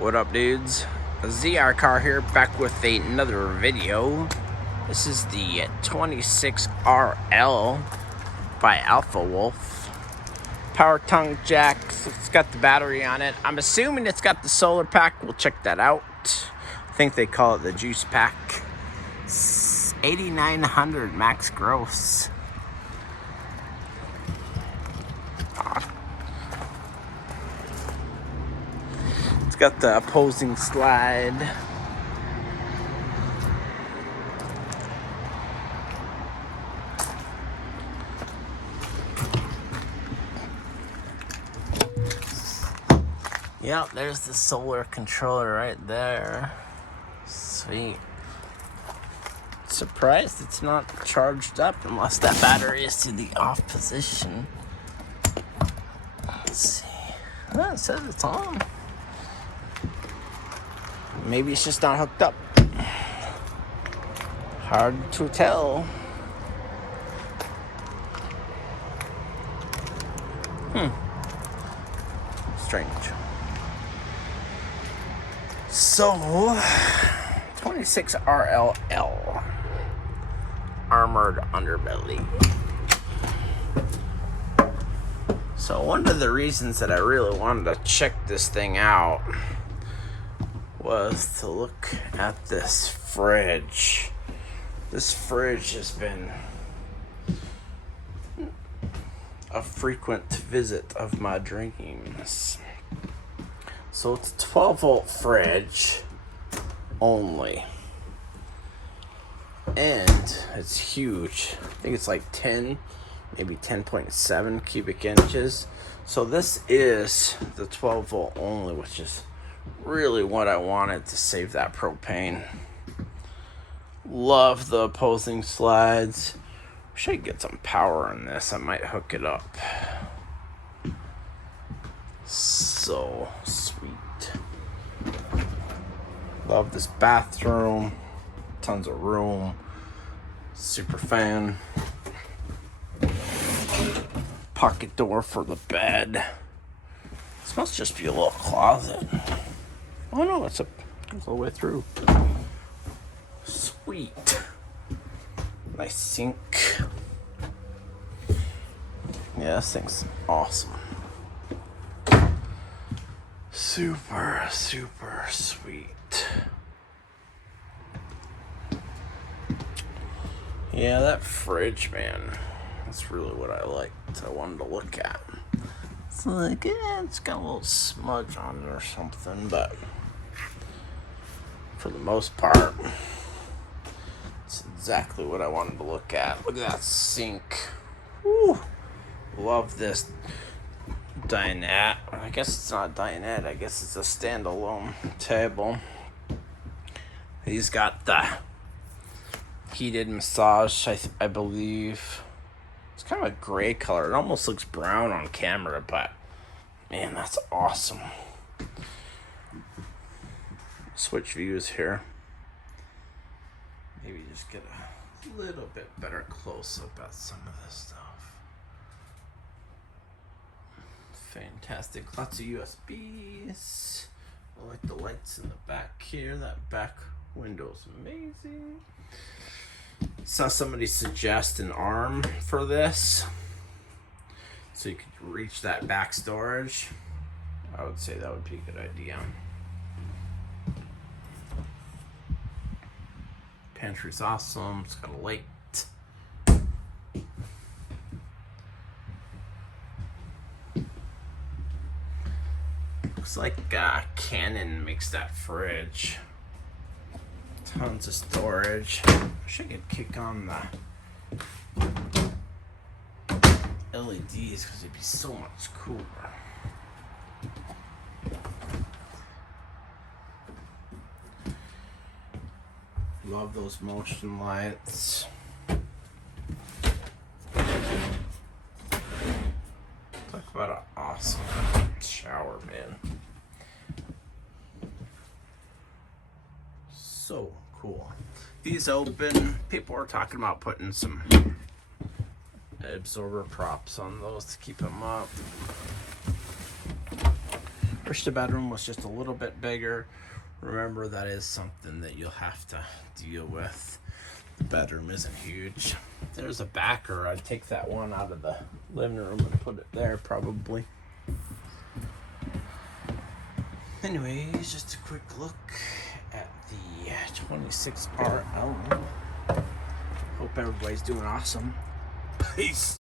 What up, dudes? ZR Car here, back with another video. This is the 26RL by Alpha Wolf. Power tongue jack, it's got the battery on it. I'm assuming it's got the solar pack. We'll check that out. I think they call it the juice pack. It's 8,900 max gross. Got the opposing slide. Yep, there's the solar controller right there. Sweet. Surprised it's not charged up unless that battery is to the off position. Let's see. Oh, it says it's on. Maybe it's just not hooked up. Hard to tell. Strange. So, 26RL-L. Armored underbelly. So one of the reasons that I really wanted to check this thing out was to look at this fridge. This fridge has been a frequent visit of my dreams. So it's a 12-volt fridge only. And it's huge. I think it's like 10, maybe 10.7 cubic inches. So this is the 12-volt only, which is really what I wanted to save that propane. Love the opposing slides. Wish I could get some power on this. I might hook it up. So sweet. Love this bathroom. Tons of room. Super fan. Pocket door for the bed. This must just be a little closet. Oh no, it goes all the way through. Sweet. Nice sink. Yeah, this thing's awesome. Super, super sweet. Yeah, that fridge, man. That's really what I liked. I wanted to look at. It's like, it's got a little smudge on it or something, but for the most part, it's exactly what I wanted to look at. Look at that sink. Woo! Love this dinette. I guess it's not a dinette. I guess it's a standalone table. He's got the heated massage, I believe. It's kind of a gray color. It almost looks brown on camera, but man, that's awesome. Switch views here. Maybe just get a little bit better close-up at some of this stuff. Fantastic. Lots of USBs. I like the lights in the back here. That back window's amazing. Saw somebody suggest an arm for this, so you could reach that back storage. I would say that would be a good idea. Pantry's awesome. It's got a light. Looks like Canon makes that fridge. Tons of storage. Wish I could kick on the LEDs because it'd be so much cooler. Love those motion lights. Talk about an awesome shower, man. So cool. These open. People are talking about putting some absorber props on those to keep them up. Wish the bedroom was just a little bit bigger. Remember, that is something that you'll have to deal with. The bedroom isn't huge. There's a backer. I'd take that one out of the living room and put it there probably. Anyways, just a quick look at the 26RL. Hope everybody's doing awesome. Peace.